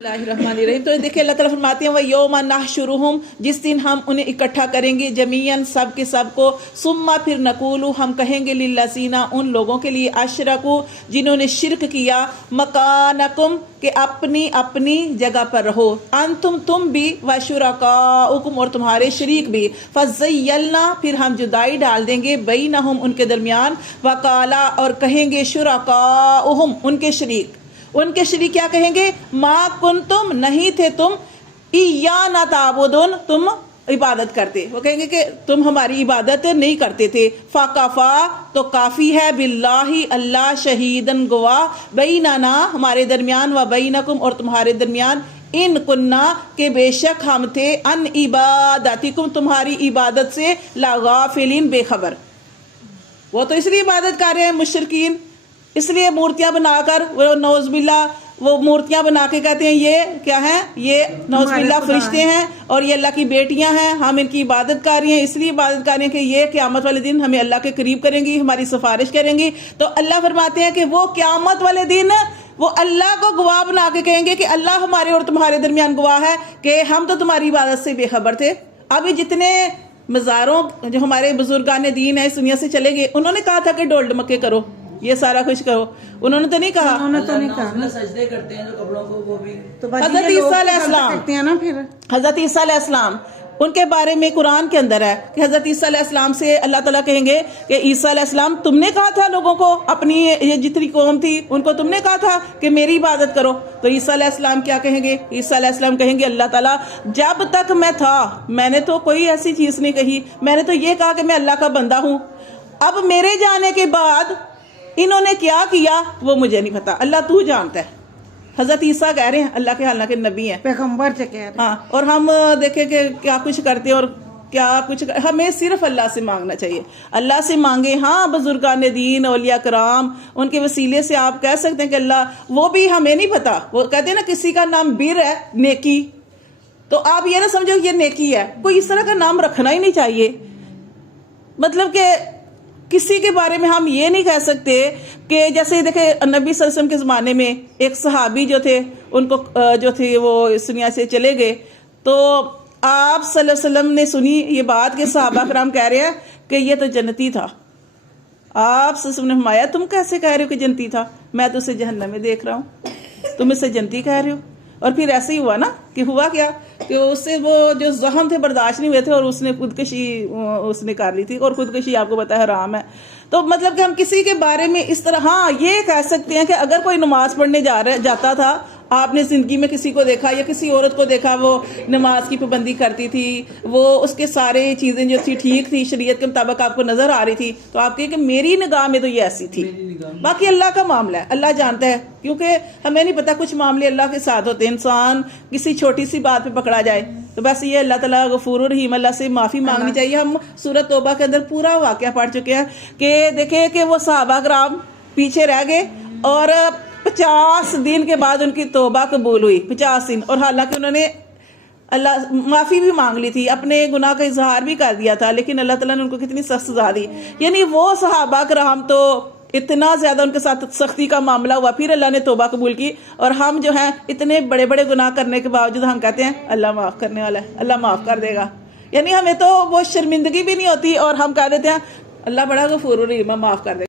रहीम। तो देखिए अल्लाह ताला फरमाते हैं वयौमा नहशुरुहुम, जिस दिन हम उन्हें इकट्ठा करेंगे जमीयन सब के सब को, सुम्मा फिर नकूलु हम कहेंगे लिल्लज़ीना उन लोगों के लिए अशरकू जिन्होंने शिरक किया, मकानकुम के अपनी अपनी जगह पर रहो, अंतुम तुम भी व शुरकाउकुम और तुम्हारे शरीक भी, फज़य्यलना फिर हम जुदाई डाल देंगे बैनहुम उनके दरमियान, वकाला और कहेंगे शुरकाउहुम उनके शरीक क्या कहेंगे, माँ कुंतुम नहीं थे तुम, इय्याना ताबुदुन तुम इबादत करते, वो कहेंगे कि तुम हमारी इबादत नहीं करते थे, फ़ाकाफ़ा तो काफ़ी है, बिल्लाही अल्लाह शहीदन गवाह, बैनना हमारे दरमियान, व बैनकुम और तुम्हारे दरमियान, इन कुन्ना के बेशक हम थे, अन इबादतिकुम तुम्हारी इबादत से, लागाफिलिन बेखबर। वो तो इसलिए इबादत कर रहे हैं मुशरिकीन, इसलिए मूर्तियां बनाकर वो नौज़बिल्ला वो मूर्तियां बना के कहते हैं ये क्या है, ये नौज़बिल्ला फरिश्ते हैं और ये अल्लाह की बेटियां हैं, हम इनकी इबादत कर रही हैं, इसलिए इबादत कर रही हैं कि ये क़यामत वाले दिन हमें अल्लाह के करीब करेंगी, हमारी सिफारिश करेंगी। तो अल्लाह फरमाते हैं कि वो क़यामत वाले दिन वो अल्लाह को गवाह बना के कहेंगे कि अल्लाह हमारे और तुम्हारे दरमियान गवाह है कि हम तो तुम्हारी इबादत से बेखबर थे। अभी जितने मज़ारों जो हमारे बुजुर्गान दीन है इस दुनिया से चले गए, उन्होंने कहा था कि डोल डमके करो, ये सारा कुछ करो, उन्होंने तो नहीं कहा। सजदे करते हैं जो कपड़ों को, वो भी तो हज़रत ईसा अलैहिस्सलाम करते हैं ना। फिर हज़रत ईसा अलैहिस्सलाम उनके बारे में कुरान के अंदर है कि हज़रत ईसा अलैहिस्सलाम से अल्लाह ताला कहेंगे कि ईसा अलैहिस्सलाम तुमने कहा था लोगों को, अपनी ये जितनी कौम थी उनको तुमने कहा था कि मेरी इबादत करो। तो ईसा अलैहिस्सलाम क्या कहेंगे, ईसा अलैहिस्सलाम कहेंगे अल्लाह ताला जब तक मैं था मैंने तो कोई ऐसी चीज़ नहीं कही, मैंने तो ये कहा कि मैं अल्लाह का बंदा हूँ, अब मेरे जाने के बाद इन्होंने क्या किया वो मुझे नहीं पता, अल्लाह तू जानता है। हजरत ईसा कह रहे हैं अल्लाह के हालांकि नबी हैं, पैगंबर से कह रहे हैं। हाँ, और हम देखें कि क्या कुछ करते हैं और क्या कुछ हमें सिर्फ अल्लाह से मांगना चाहिए, अल्लाह से मांगे। हाँ, बुजुर्गान दीन औलिया कराम उनके वसीले से आप कह सकते हैं कि अल्लाह, वो भी हमें नहीं पता, वो कहते हैं ना किसी का नाम बिर है नेकी, तो आप ये ना समझो ये नेकी है, कोई इस तरह का नाम रखना ही नहीं चाहिए। मतलब कि किसी के बारे में हम ये नहीं कह सकते कि जैसे देखे नबी सल्लल्लाहु अलैहि वसल्लम के ज़माने में एक सहाबी जो थे उनको जो थे वो इस दुनिया से चले गए, तो आप सल्लल्लाहु अलैहि वसल्लम ने सुनी ये बात कि सहाबा कराम कह रहे हैं कि ये तो जन्नती था। आप सल्लल्लाहु अलैहि वसल्लम ने फरमाया तुम कैसे कह रहे हो कि जन्नती था, मैं तो उसे जहन्नम में देख रहा हूँ, तुम इसे जन्नती कह रहे हो। और फिर ऐसे ही हुआ ना कि हुआ क्या कि उससे वो जो जख्म थे बर्दाश्त नहीं हुए थे और उसने खुदकशी उसने कर ली थी, और खुदकशी आपको पता है हराम है। तो मतलब कि हम किसी के बारे में इस तरह, हाँ ये कह सकते हैं कि अगर कोई नमाज पढ़ने जाता था, आपने ज़िंदगी में किसी को देखा या किसी औरत को देखा वो नमाज की पाबंदी करती थी, वो उसके सारे चीज़ें जो थी ठीक थी शरीयत के मुताबिक आपको नज़र आ रही थी, तो आप कहें कि मेरी निगाह में तो ये ऐसी थी। बाकी अल्लाह का मामला है, अल्लाह जानता है, क्योंकि हमें नहीं पता, कुछ मामले अल्लाह के साथ होते हैं। इंसान किसी छोटी सी बात पे पकड़ा जाए तो बस ये अल्लाह ताला गफूर रहीम, अल्लाह से माफ़ी मांगनी चाहिए। हम सूरत तौबा के अंदर पूरा वाक़या पढ़ चुके हैं कि देखे कि वो सहाबा कराम पीछे रह गए और 50 दिन के बाद उनकी तौबा कबूल हुई, 50 दिन, और हालांकि उन्होंने अल्लाह माफ़ी भी मांग ली थी, अपने गुनाह का इजहार भी कर दिया था, लेकिन अल्लाह ताला ने उनको कितनी सख्त सज़ा दी। यानी वो सहाबा कराम तो इतना ज़्यादा उनके साथ सख्ती का मामला हुआ, फिर अल्लाह ने तौबा कबूल की, और हम जो हैं इतने बड़े बड़े गुनाह करने के बावजूद हम कहते हैं अल्लाह माफ़ करने वाला है, अल्लाह माफ़ कर देगा। यानी हमें तो वो शर्मिंदगी भी नहीं होती और हम कह देते हैं अल्लाह बड़ा गफूर रहीम, माफ़ कर देगा।